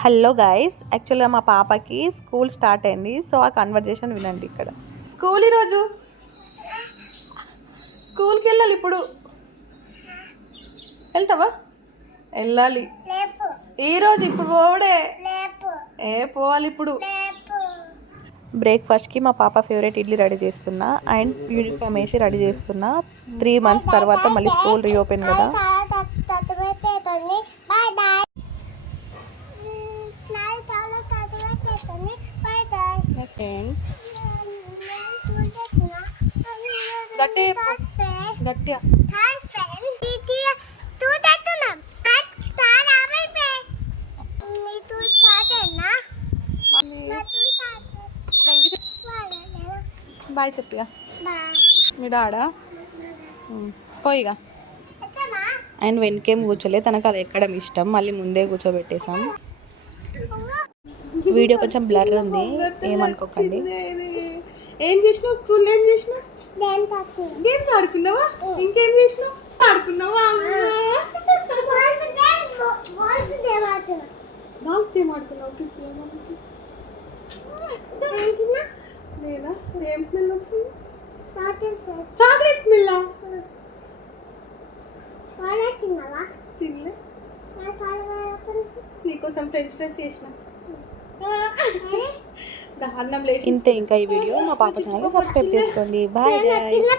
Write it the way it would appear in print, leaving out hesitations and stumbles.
Hello guys, యాక్చువల్గా మా పాపకి స్కూల్ స్టార్ట్ అయింది. సో ఆ కన్వర్జేషన్ వినండి. ఇక్కడ స్కూల్ ఈరోజు స్కూల్కి వెళ్ళాలి. ఇప్పుడు వెళ్తావా? వెళ్ళాలి ఈరోజు. ఇప్పుడు పోవడే పోవాలి. ఇప్పుడు బ్రేక్ఫాస్ట్కి మా పాప ఫేవరెట్ ఇడ్లీ రెడీ చేస్తున్నా అండ్ యూనిఫామ్ వేసి రెడీ చేస్తున్నా. 3 months తర్వాత మళ్ళీ స్కూల్ రీఓపెన్ కదా. గట్టిగా బాయ్ చెప్పిగా మీ డాడా పోయిగా. అండ్ వెనకేం కూర్చోలే, తనకు అది ఎక్కడం ఇష్టం. మళ్ళీ ముందే కూర్చోబెట్టేసాం. వీడియో కొంచెం బ్లర్ ఉంది, ఏమనుకోకండి. ఏం చేసినావు స్కూల్లో? ఏం చేసినావు? గేమ్స్ ఆడుకున్నావా? ఇంకేం చేసినావు? ఆడుకున్నావా? బాల్స్ గేమ్ ఆడుకున్నావు? నేనా? ఏం స్మెల్ వస్తుంది? Chocolate smell. తినలే. నీకోసం ఫ్రెంచ్ ఫ్రైస్ చేసిన. ఇంతే. ఇంకా ఈ వీడియో మా పాప ఛానల్ సబ్స్క్రైబ్ చేసుకోండి. Bye guys.